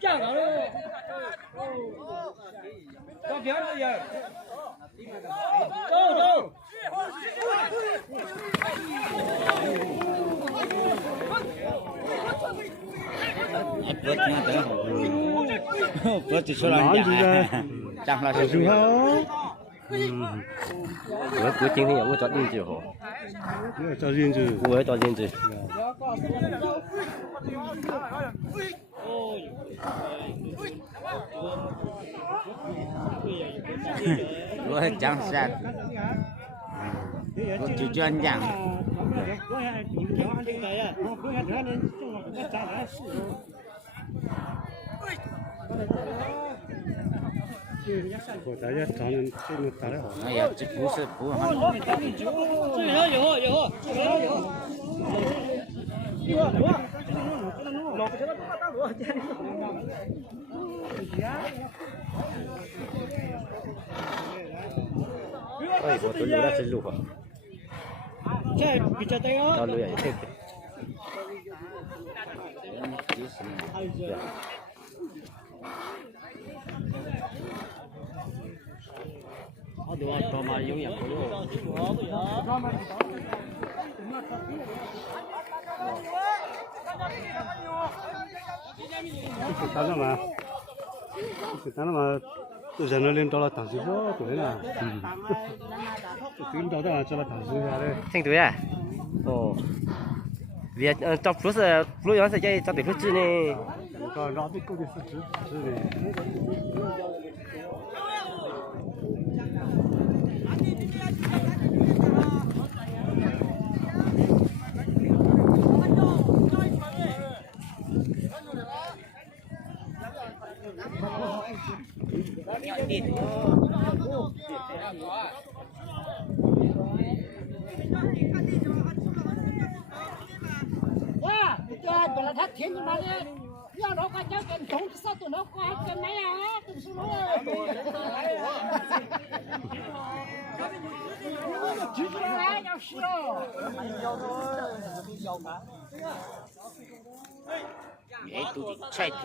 Chào đó luôn. Cho kéo bây giờ. Đâu đâu. Vớt nha tới. Vớt chỉ số là chẳng là sự hả?我今天我找人就好，找人就，我找人就。我讲啥？我就这样讲。我大家找人这个打得好。哎呀，这不是不好。这有有有有有。哎，我都有那是路啊。这比较对哦。到路也对。我哋話做埋有人嗰度。当然嘛，当然嘛，人那领导了唐师傅对啦，领导的做了唐师傅嘞。听对啊？哦。别找不是不要是在找别个治呢。搞哪边搞的是治的。哇，这本来他天津嘛的，要老瓜叫跟种子少多老瓜跟没啊，都是我。我举起来要死了。哎，都得踹的。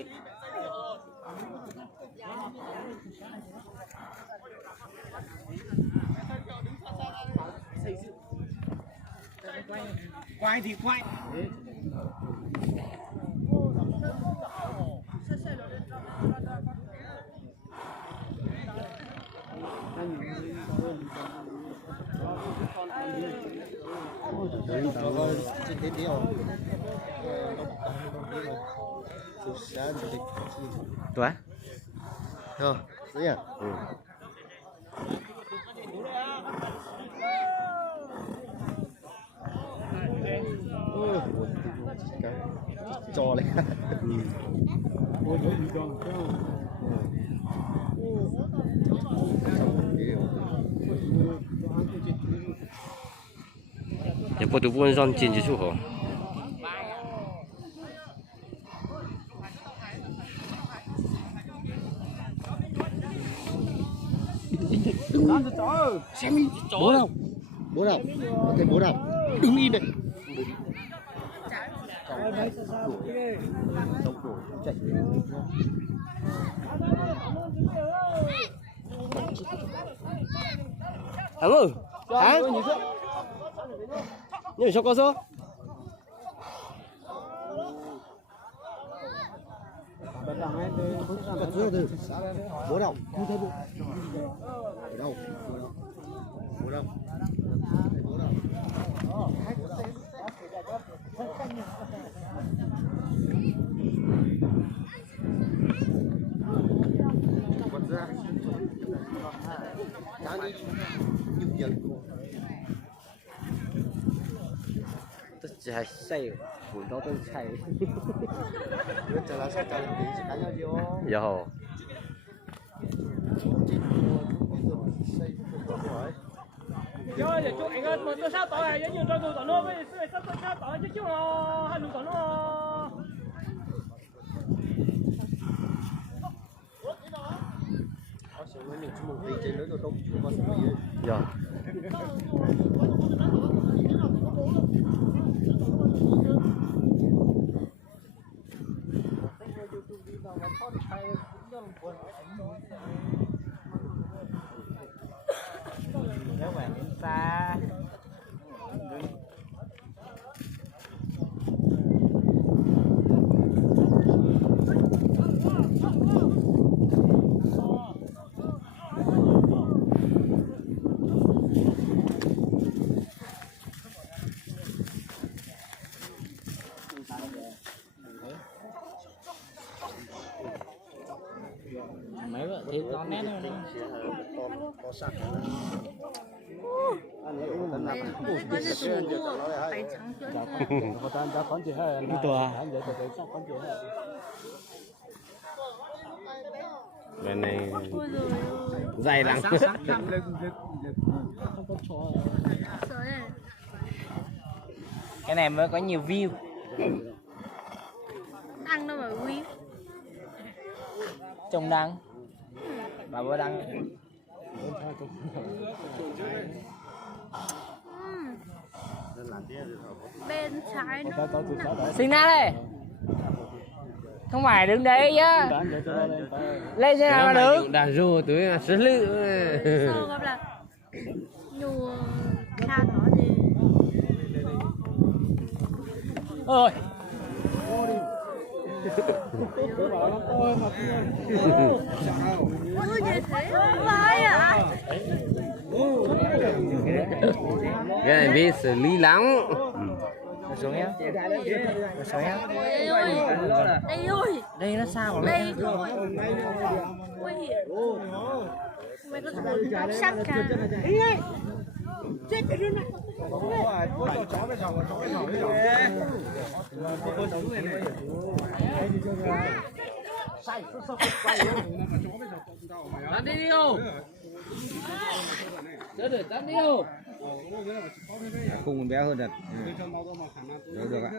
Quay thì quay. Tuổi? Không, đấy à? Ừ. Cho lên.也不都不能让进去出口。Xem đi, bố đâu? Bố đâu? Thấy bố đâu? Đứng im đây. Chạy. Thắng ơi, Thắng. Nhảy cho con số. Bố đâu? Không thấy bố. Ở đâu? Bố đâu? Bố đâu? Quật ra. Cá đi. Nhục dần. Tôi chỉ hay say, buồn đó tôi say. Bây giờ là sao trả tiền cho cá nhau vô? Dạ hồ. Rồi, để chụp ảnh một tôi sao tỏ này, nhiều cho tôi tỏ luôn với sao tôi sao tỏ chứ chứ mà hai tỏ luôn. Dạ. có sẵn bên này dày lắm. Cái này mới có nhiều view. Đăng đâu mà quý. Trông đăng. Bà bữa đăng. Bên trái nó Xin ra đây. Không phải đứng đấy chứ. Lên trên nào mà đứng. Đã rùa tuổi xử lự. sâu gặp là nhùa cha nó gì. Ôi. Ôi gì thế? Vai à? Cái này bị xử lý lắm. Xuống nhá. Xuống nhá. Đây ơi. Đây ơi. Đây nó sao rồi? Đây thôi. Nguy hiểm. Mày có dùng sắc cả. Chết cái đứa này. Tán đi đâu? Được, tán đi đâu? cùng bé hơn thật được ạ.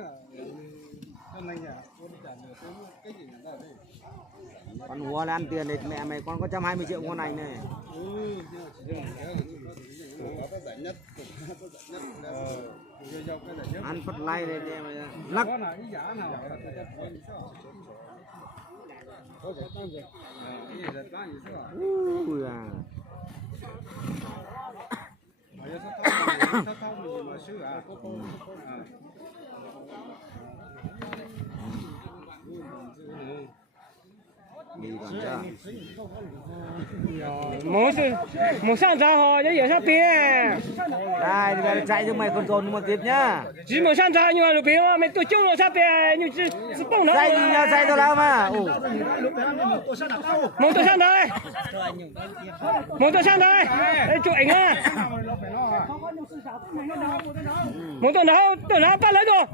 Con hùa là ăn tiền thì mẹ mày con có 120 triệu con này này. Ăn phật lay này lắc. Ui à. một sang trang họ nhớ sao tiền. Đây bây giờ chạy cho mày con dồn nhưng mà kịp nhá. Chỉ một sang trang nhưng mà lục mà mày tôi chung rồi sao tiền nhưng chỉ bông nó. Chạy nhau chạy tôi làm mà. Một tôi sang đây. Một tôi sang đây. Đây chụp ảnh á. Một tôi nó bắt lấy rồi.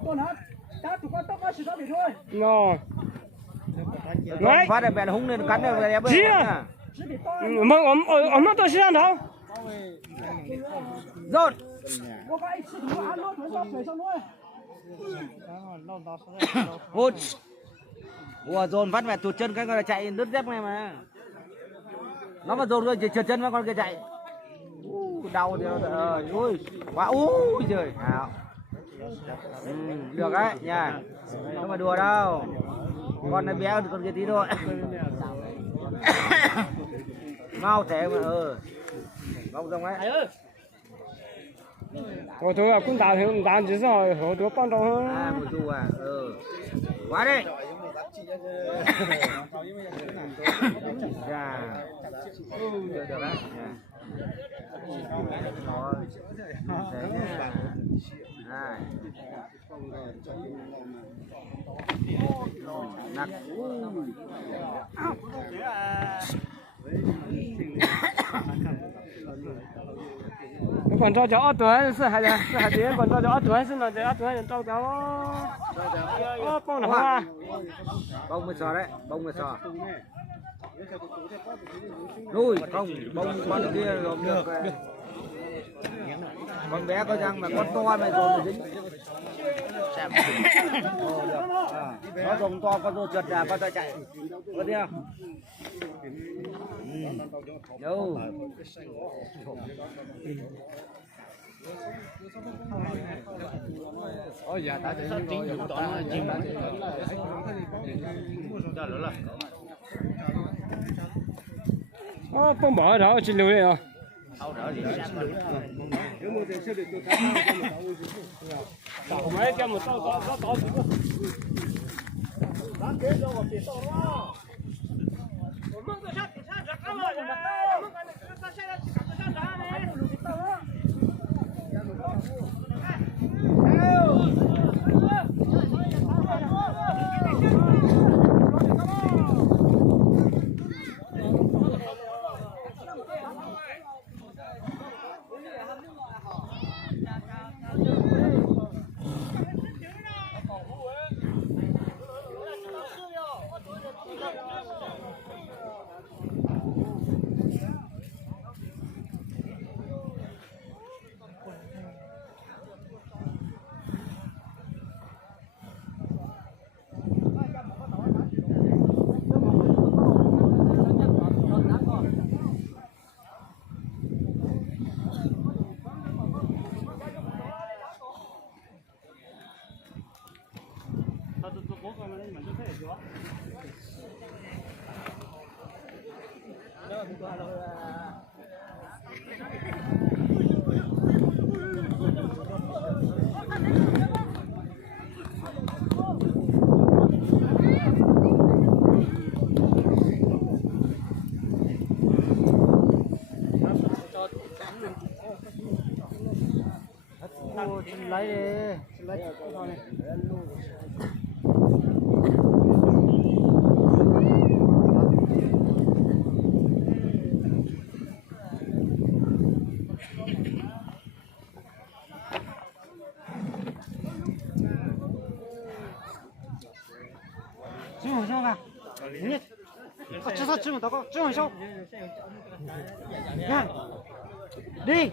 Rồi. Nói phát là mẹ hung lên cắn được đẹp gì à? Ông tôi sang đâu? Dồn. Hút. Ủa dồn phát mẹ tụt chân cái con là chạy đứt dép này mà. Nó mà dồn rồi trượt chân mà con kia chạy. Đau thì ui. Quá ui trời. Được đấy nha. Không phải đùa đâu. Con này bé hơn con kia tí thôi. Mau thế mà Không giống ấy. Tôi là cũng đàn chỉ sao họ tôi quan trọng hơn. À một chú à. Quá đi. Dạ. Được đấy. Nặng. Còn cho chó tuổi是还是còn cho chó tuổi是là chó tuổi cho cháu bông nào hoa. Bông mới sò đấy, bông mới sò. Nuôi không, bông con kia rồi được. Con bé có răng mà con to mày rồi dính. Nó dùng to con rô trượt là con ta chạy. Có đi không? Đâu. Ôi dạ ta sẽ chính dụng toàn chim đã cho lỡ là bông bỏ đó chỉ lưu đấy à. Mấy cái một tao to lấy đi. Chú hồng sao nào? Nhất. Chú sao chú tao có chú hồng sao? Nè. Đi.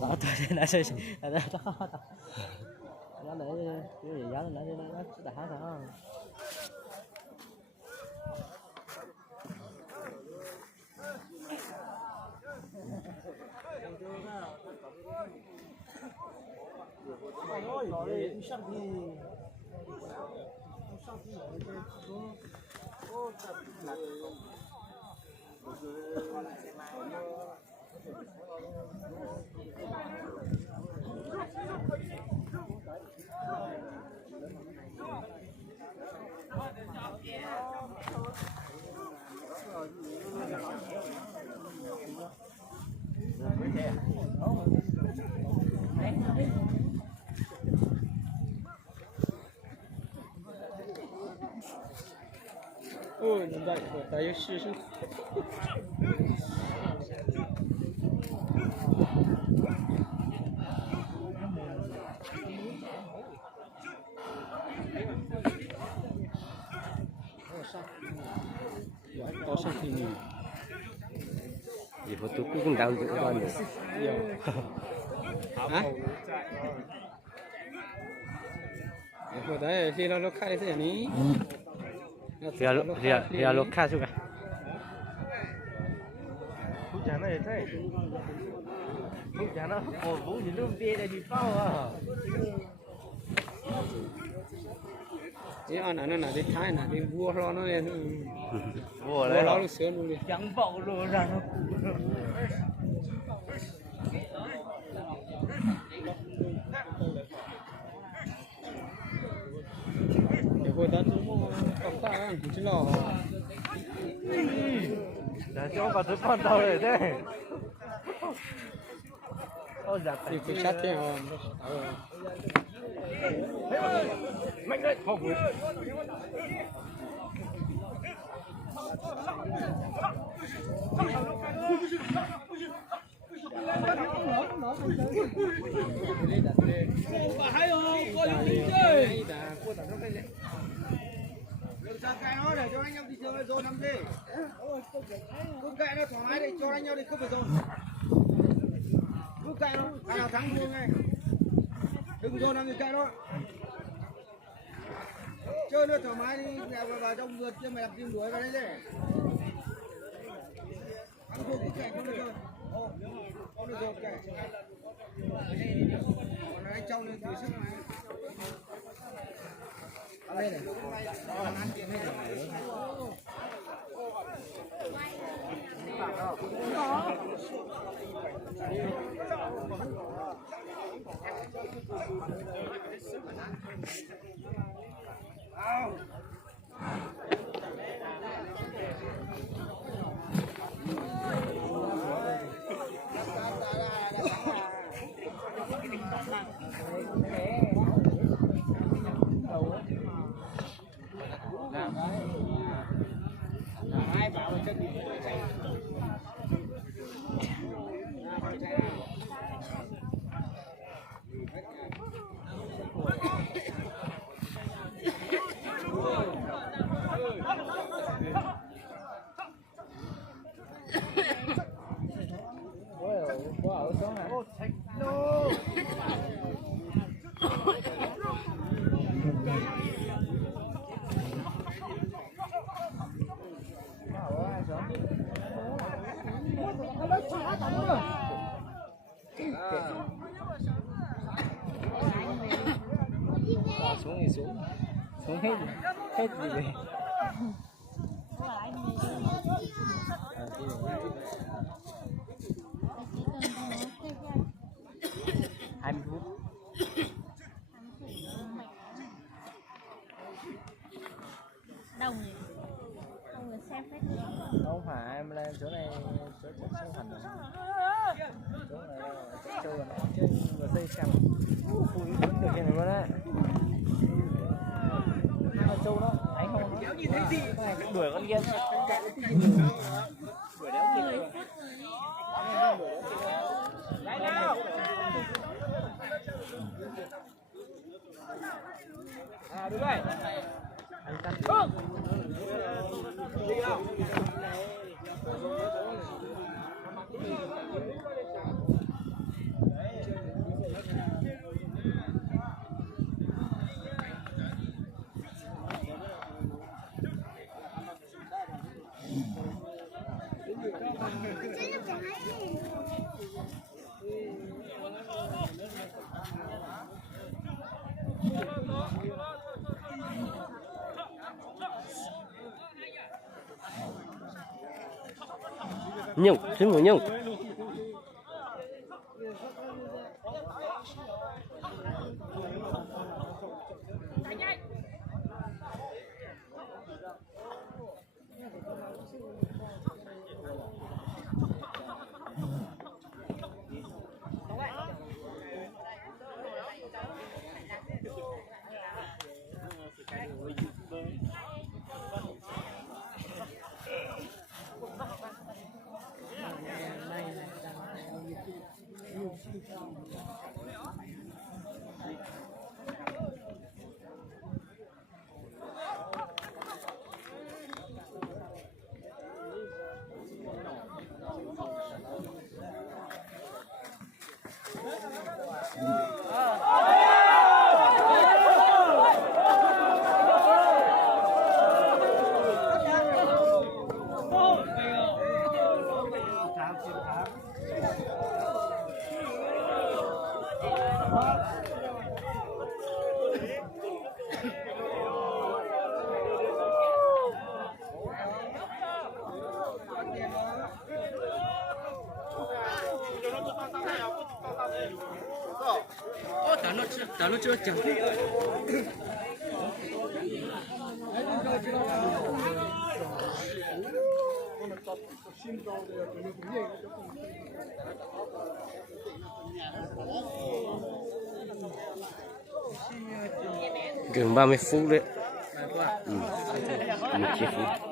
Đó, tôi đã xây đó để cái gì đó nó đã hả? Ôi, nó dậy của tay sư sư. Có sang thì nhiều. Vì hồi tôi cũng đau những cái con này. Hả? Hồi đấy khi nó khai thế này. Ria lo khai xuống cả. Phúc chả này thế. Phúc chả nó cổ vũ thì lúc bia này thì bao à. Thế anh nó là đi thái là đi vua lo nó lên. Vua đấy nó sướng luôn đi. Trắng bậu luôn ra nó. Để hồi tấn không ta chỉ lo. Đã cho vào tới con tàu rồi thế. Ôi giặt Thì cứ sát thế hồn. mạnh đấy không vui. Ra cái nó để cho anh em đi chơi rồi làm gì? Cứ kệ nó thoải mái để cho anh em đi không phải rồi. Cứ kệ nó, cái nào thắng thua ngay. Đừng rồi làm gì kệ nó. Chơi nó thoải mái đi, vào trong vượt cho mày làm tim đuổi vào đây để. Thắng thua cứ kệ không được chơi. Không được rồi kệ. Còn anh Châu lên từ sức này. Đây này. Ai bảo chân đi chạy. hết gì vậy 20 phút đông nhỉ, đông người xem phết. không phải em lên chỗ này chỗ thành chỗ này chỗ châu nó chơi vừa xây xem phui vẫn được này luôn đấy châu nó đánh không nó đuổi con kia đuổi đéo kịp đấy nào đúng rồi anh cắt đi nào nhung xin ngồi nhung打了这奖励。gần 30 phút đấy. 17 phút.